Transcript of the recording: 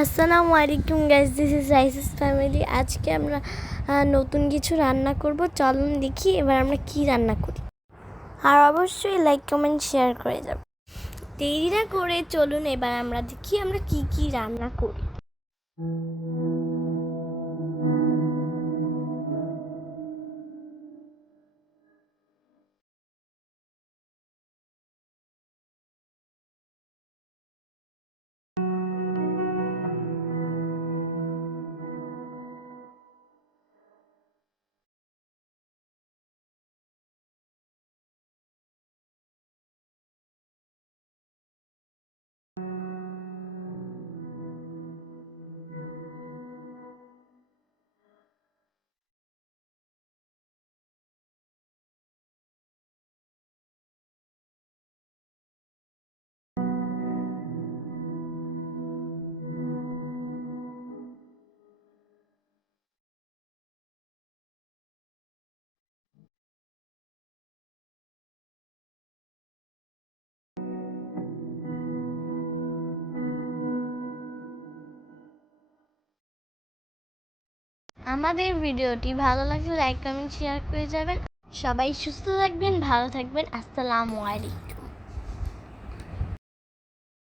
আসসালামু আলাইকুম guys, this is rises family. আজকে আমরা নতুন কিছু রান্না করব। চলুন দেখি এবার আমরা কি রান্না করি। আর অবশ্যই লাইক কমেন্ট শেয়ার করে যাব। দেরি না করে চলুন এবার আমরা দেখি আমরা কি কি রান্না করি। আমাদের ভিডিওটি ভালো লাগলে লাইক কমেন্ট শেয়ার করে যাবেন। সবাই সুস্থ থাকবেন, ভালো থাকবেন। আসসালামু আলাইকুম।